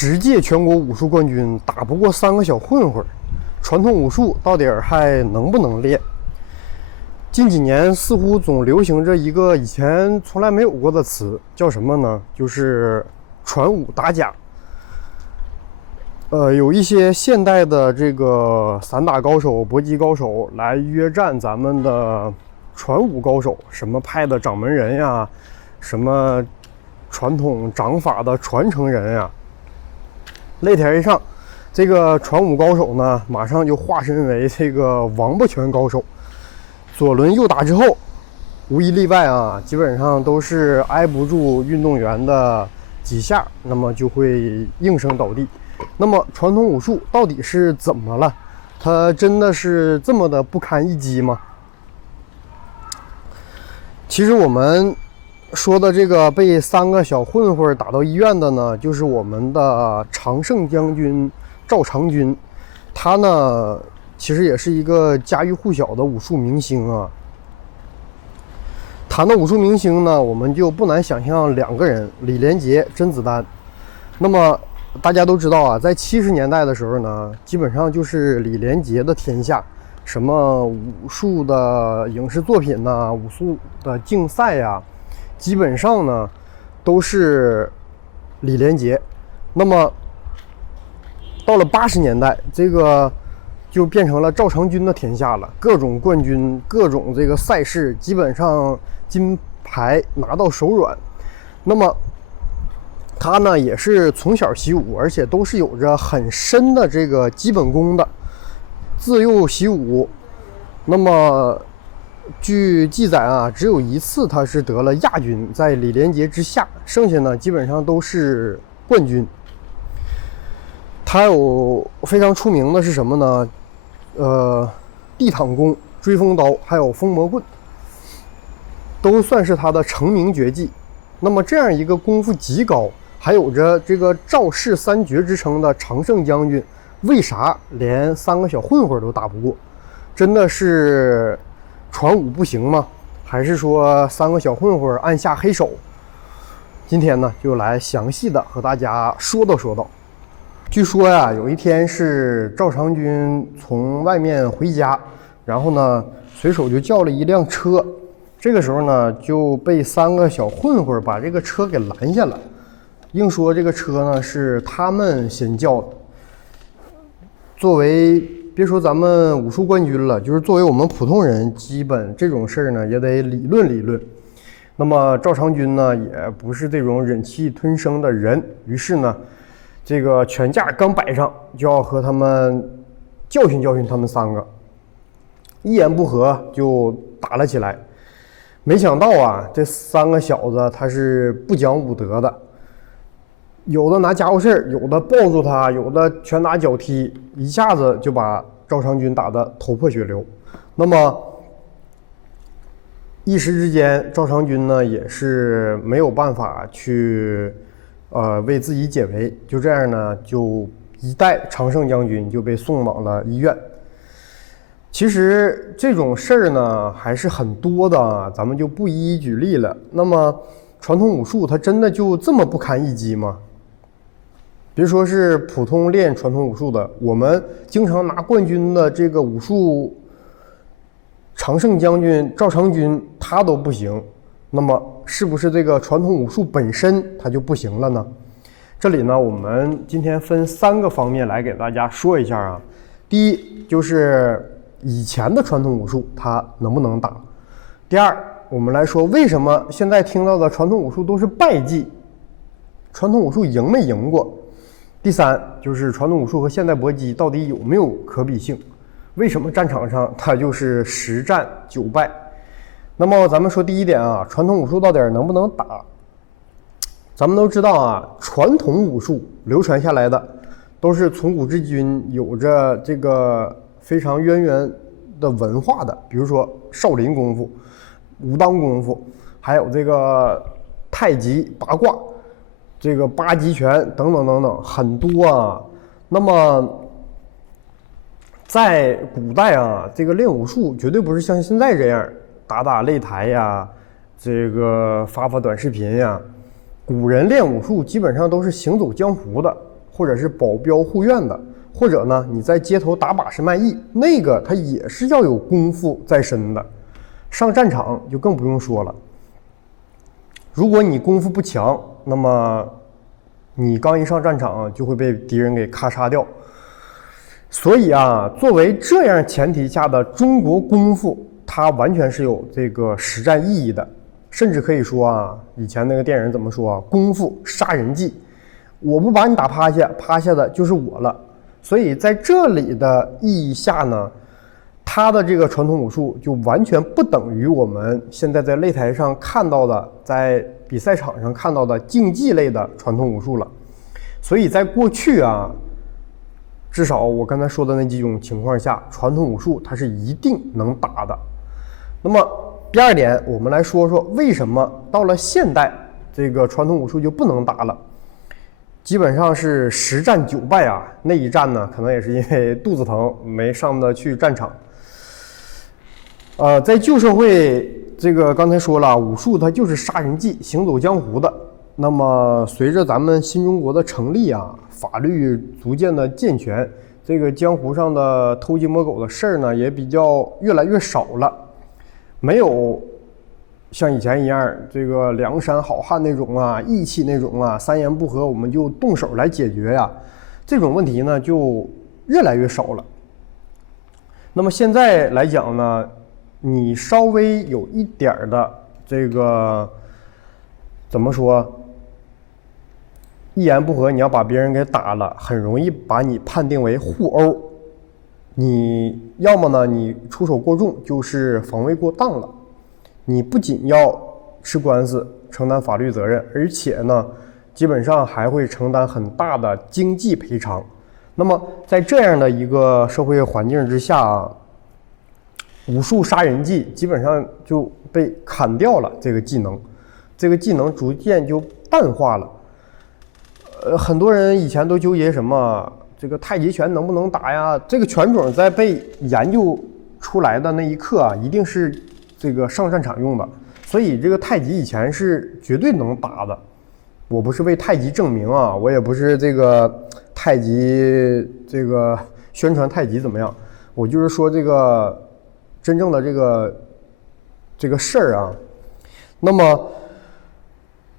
10届全国武术冠军打不过3个小混混，传统武术到底还能不能练？近几年似乎总流行着一个以前从来没有过的词，叫什么呢？就是传武打假。有一些现代的这个散打高手、搏击高手来约战咱们的传武高手，什么派的掌门人呀，什么传统掌法的传承人呀。擂台上，这个传武高手呢，马上就化身为这个王八拳高手，左轮右打之后，无一例外啊，基本上都是挨不住运动员的几下，那么就会应声倒地。那么传统武术到底是怎么了？它真的是这么的不堪一击吗？其实我们说的这个被3个小混混打到医院的呢，就是我们的常胜将军赵长军。他呢，其实也是一个家喻户晓的武术明星啊。谈到武术明星呢，我们就不难想象2个人：李连杰、甄子丹。那么大家都知道啊，在70年代的时候呢，基本上就是李连杰的天下，什么武术的影视作品呐、武术的竞赛呀，基本上呢都是李连杰。那么到了80年代，这个就变成了赵长军的天下了，各种冠军、各种这个赛事，基本上金牌拿到手软。那么他呢也是从小习武，而且都是有着很深的这个基本功的，自幼习武。那么据记载啊，只有1次他是得了亚军，在李连杰之下，剩下呢基本上都是冠军。他有非常出名的是什么呢？地躺功、追风刀，还有封魔棍，都算是他的成名绝技。那么这样一个功夫极高，还有着这个赵氏3绝之称的常胜将军，为啥连3个小混混都打不过？真的是传武不行吗？还是说3个小混混按下黑手？今天呢，就来详细的和大家说道。据说呀，有一天是赵长军从外面回家，然后呢，随手就叫了一辆车。这个时候呢，就被3个小混混把这个车给拦下了，硬说这个车呢是他们先叫的。作为别说咱们武术冠军了，就是作为我们普通人，基本这种事儿呢也得理论。那么赵长军呢也不是这种忍气吞声的人，于是呢，这个拳架刚摆上，就要和他们教训他们3个，一言不合就打了起来。没想到啊，这3个小子他是不讲武德的，有的拿家伙事，有的抱住他，有的拳打脚踢，一下子就把赵长军打得头破血流。那么一时之间，赵长军呢也是没有办法去为自己解围，就这样呢，就一代常胜将军就被送往了医院。其实这种事儿呢还是很多的啊，咱们就不一一举例了。那么传统武术它真的就这么不堪一击吗？别说是普通练传统武术的，我们经常拿冠军的这个武术常胜将军赵长军他都不行，那么是不是这个传统武术本身它就不行了呢？这里呢，我们今天分3个方面来给大家说一下啊。第一就是以前的传统武术它能不能打？第二，我们来说为什么现在听到的传统武术都是败绩，传统武术赢没赢过？第三，就是传统武术和现代搏击到底有没有可比性？为什么战场上它就是10战9败？那么咱们说第一点啊，传统武术到底能不能打？咱们都知道啊，传统武术流传下来的都是从古至今有着这个非常渊源的文化的，比如说少林功夫、武当功夫，还有这个太极八卦，这个八极拳等等很多啊。那么在古代啊，这个练武术绝对不是像现在这样打擂台呀，这个发短视频呀。古人练武术基本上都是行走江湖的，或者是保镖护院的，或者呢你在街头打把式卖艺，那个他也是要有功夫在身的。上战场就更不用说了，如果你功夫不强，那么你刚一上战场就会被敌人给咔嚓掉。所以啊，作为这样前提下的中国功夫，它完全是有这个实战意义的。甚至可以说啊，以前那个电影怎么说啊？功夫杀人技，我不把你打趴下，趴下的就是我了。所以在这里的意义下呢，它的这个传统武术就完全不等于我们现在在擂台上看到的，在比赛场上看到的竞技类的传统武术了。所以在过去啊，至少我刚才说的那几种情况下，传统武术它是一定能打的。那么第二点，我们来说说为什么到了现代，这个传统武术就不能打了。基本上是10战9败啊。那一战呢，可能也是因为肚子疼，没上得去战场。在旧社会，这个刚才说了，武术它就是杀人技，行走江湖的。那么随着咱们新中国的成立啊，法律逐渐的健全，这个江湖上的偷鸡摸狗的事儿呢，也比较越来越少了。没有像以前一样，这个梁山好汉那种啊，义气那种啊，3言不合我们就动手来解决呀，这种问题呢就越来越少了。那么现在来讲呢，你稍微有一点的这个怎么说，一言不合你要把别人给打了，很容易把你判定为互殴。你要么呢，你出手过重，就是防卫过当了。你不仅要吃官司，承担法律责任，而且呢，基本上还会承担很大的经济赔偿。那么在这样的一个社会环境之下，武术杀人技基本上就被砍掉了，这个技能逐渐就淡化了。很多人以前都纠结什么这个太极拳能不能打呀？这个拳种在被研究出来的那一刻啊，一定是这个上战场用的。所以这个太极以前是绝对能打的。我不是为太极证明啊，我也不是这个太极这个宣传太极怎么样，我就是说这个真正的这个事儿啊。那么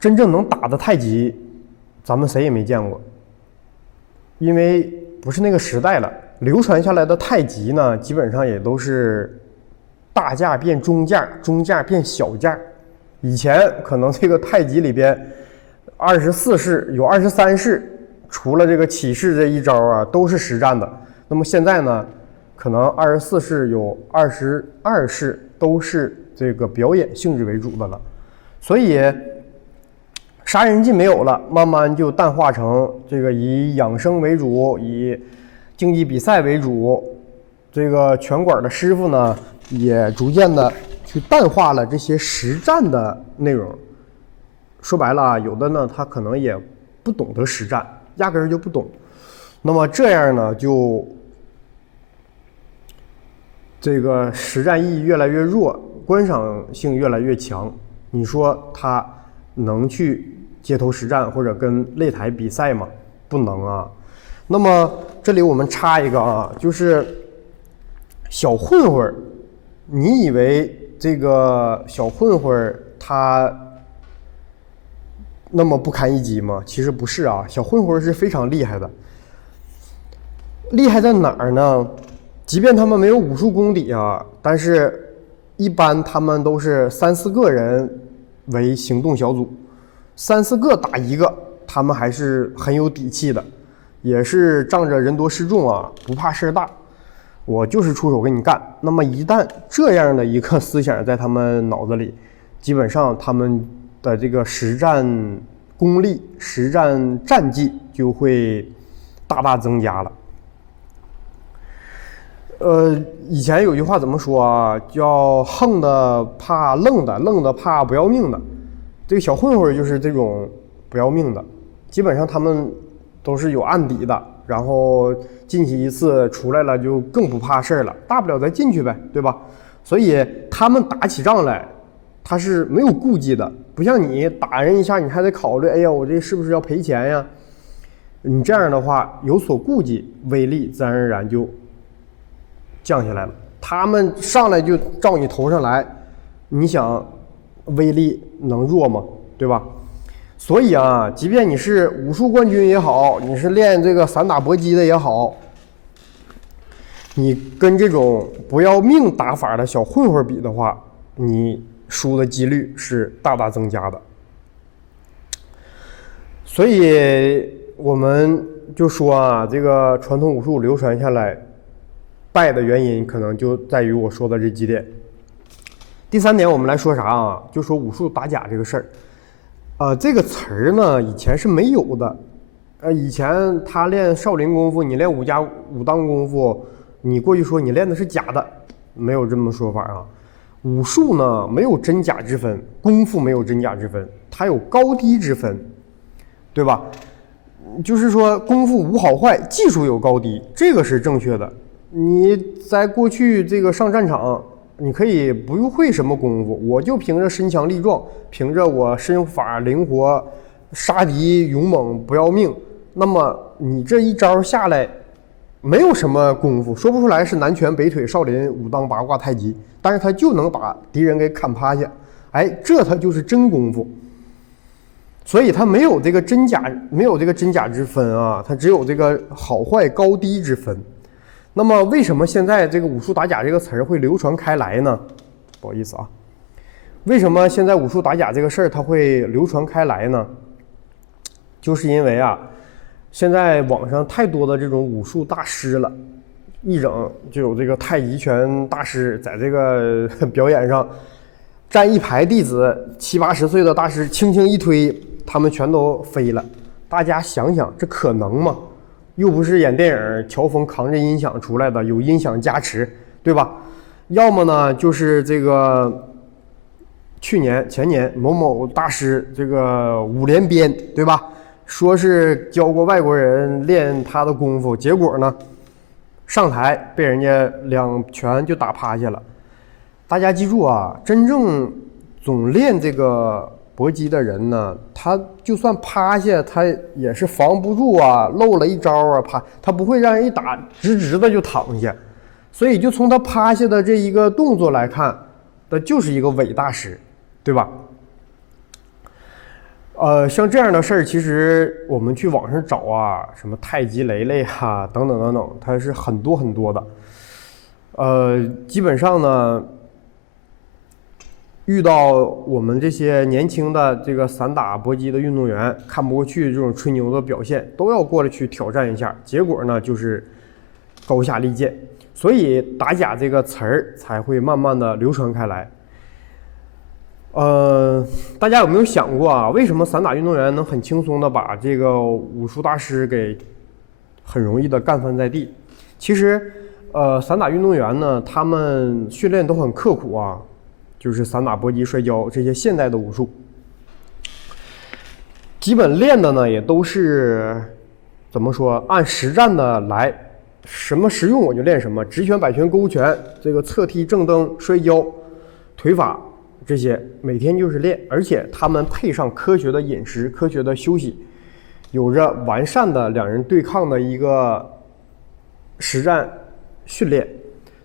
真正能打的太极，咱们谁也没见过。因为不是那个时代了，流传下来的太极呢，基本上也都是大架变中架，中架变小架。以前可能这个太极里边24式有23式，除了这个起式这一招啊，都是实战的。那么现在呢，可能24式有22式都是这个表演性质为主的了。所以杀人技没有了，慢慢就淡化成这个以养生为主，以竞技比赛为主。这个拳馆的师傅呢，也逐渐的去淡化了这些实战的内容。说白了，有的呢他可能也不懂得实战，压根儿就不懂。那么这样呢，就这个实战意义越来越弱，观赏性越来越强。你说他能去街头实战或者跟擂台比赛吗？不能啊。那么这里我们插一个啊，就是小混混，你以为这个小混混他那么不堪一击吗？其实不是啊，小混混是非常厉害的。厉害在哪儿呢？即便他们没有武术功底啊，但是一般他们都是3、4个人为行动小组，3、4个打一个，他们还是很有底气的，也是仗着人多势众啊，不怕事儿大，我就是出手跟你干。那么一旦这样的一个思想在他们脑子里，基本上他们的这个实战功力、实战战绩就会大大增加了。以前有句话怎么说啊？叫横的怕愣的，愣的怕不要命的。这个小混混就是这种不要命的，基本上他们都是有案底的，然后进去一次出来了就更不怕事儿了，大不了再进去呗，对吧？所以他们打起仗来，他是没有顾忌的，不像你打人一下，你还得考虑，哎呀，我这是不是要赔钱呀？你这样的话有所顾忌，威力自然而然就降下来了。他们上来就照你头上来，你想威力能弱吗？对吧？所以啊，即便你是武术冠军也好，你是练这个散打搏击的也好，你跟这种不要命打法的小混混比的话，你输的几率是大大增加的。所以我们就说啊，这个传统武术流传下来败的原因，可能就在于我说的这几点。第3点，我们来说啥啊？就说武术打假这个事儿。这个词儿呢，以前是没有的。以前他练少林功夫，你练武当功夫，你过去说你练的是假的，没有这么说法啊。武术呢，没有真假之分，功夫没有真假之分，它有高低之分，对吧？就是说功夫无好坏，技术有高低，这个是正确的。你在过去这个上战场，你可以不用会什么功夫，我就凭着身强力壮，凭着我身法灵活，杀敌勇猛不要命。那么你这一招下来，没有什么功夫，说不出来是南拳北腿、少林、武当、八卦、太极，但是他就能把敌人给砍趴下。哎，这他就是真功夫。所以它没有这个真假，没有这个真假之分啊，它只有这个好坏高低之分。那么为什么现在这个武术打假这个词儿会流传开来呢？不好意思啊，为什么现在武术打假这个事儿它会流传开来呢？就是因为啊，现在网上太多的这种武术大师了，一整就有这个太极拳大师在这个表演上站一排弟子，70、80岁的大师轻轻一推，他们全都飞了。大家想想，这可能吗？又不是演电影乔峰扛着音响出来的，有音响加持，对吧？要么呢就是这个去年前年某某大师这个5连鞭，对吧？说是教过外国人练他的功夫，结果呢上台被人家2拳就打趴下了。大家记住啊，真正总练这个搏击的人呢，他就算趴下，他也是防不住啊，漏了一招啊，他不会让人一打直直的就躺下。所以就从他趴下的这一个动作来看，那就是一个伪大师，对吧？像这样的事儿，其实我们去网上找啊，什么太极雷雷啊，等等等等，它是很多很多的。基本上呢，遇到我们这些年轻的这个散打搏击的运动员看不过去这种吹牛的表现，都要过来去挑战一下，结果呢就是高下立见，所以打假这个词儿才会慢慢的流传开来。大家有没有想过啊，为什么散打运动员能很轻松的把这个武术大师给很容易的干翻在地？其实散打运动员呢，他们训练都很刻苦啊，就是散打搏击摔跤这些现代的武术，基本练的呢也都是怎么说，按实战的来，什么实用我就练什么，直拳、摆拳、勾拳，这个侧踢、正蹬、摔跤、腿法，这些每天就是练，而且他们配上科学的饮食、科学的休息，有着完善的2人对抗的一个实战训练。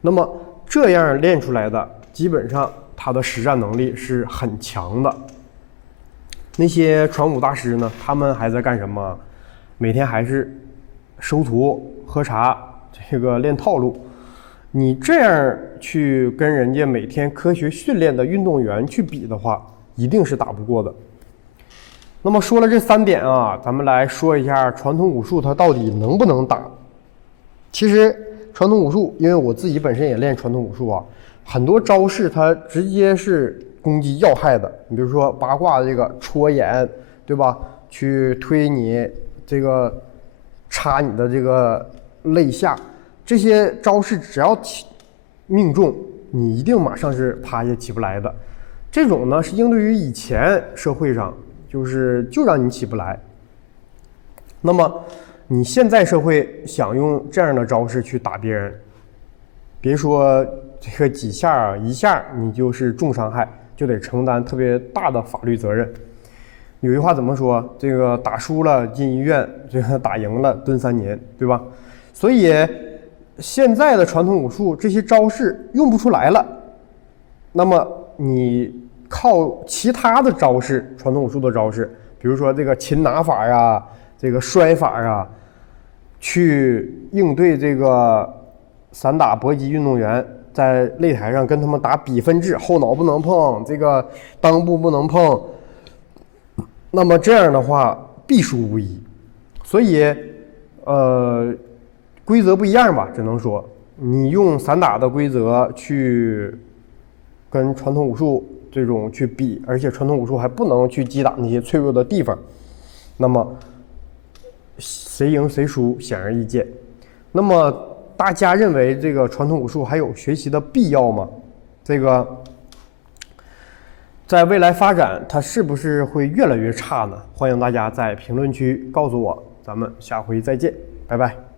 那么这样练出来的，基本上他的实战能力是很强的。那些传武大师呢，他们还在干什么？每天还是收徒、喝茶，这个练套路。你这样去跟人家每天科学训练的运动员去比的话，一定是打不过的。那么说了这3点啊，咱们来说一下传统武术它到底能不能打。其实传统武术，因为我自己本身也练传统武术啊，很多招式它直接是攻击要害的。你比如说八卦这个戳眼，对吧？去推你这个插你的这个肋下。这些招式只要命中，你一定马上是趴下起不来的。这种呢是应对于以前社会上就让你起不来。那么你现在社会想用这样的招式去打别人，别说这个几下1下你就是重伤害，就得承担特别大的法律责任。有句话怎么说？这个打输了进医院，这个打赢了蹲3年，对吧？所以现在的传统武术这些招式用不出来了，那么你靠其他的招式，传统武术的招式，比如说这个擒拿法呀，这个摔法呀，去应对这个散打搏击运动员在擂台上跟他们打比分制，后脑不能碰，这个裆部不能碰，那么这样的话必输无疑。所以规则不一样吧，只能说你用散打的规则去跟传统武术这种去比，而且传统武术还不能去击打那些脆弱的地方，那么谁赢谁输显而易见。那么大家认为这个传统武术还有学习的必要吗？这个在未来发展它是不是会越来越差呢？欢迎大家在评论区告诉我，咱们下回再见，拜拜。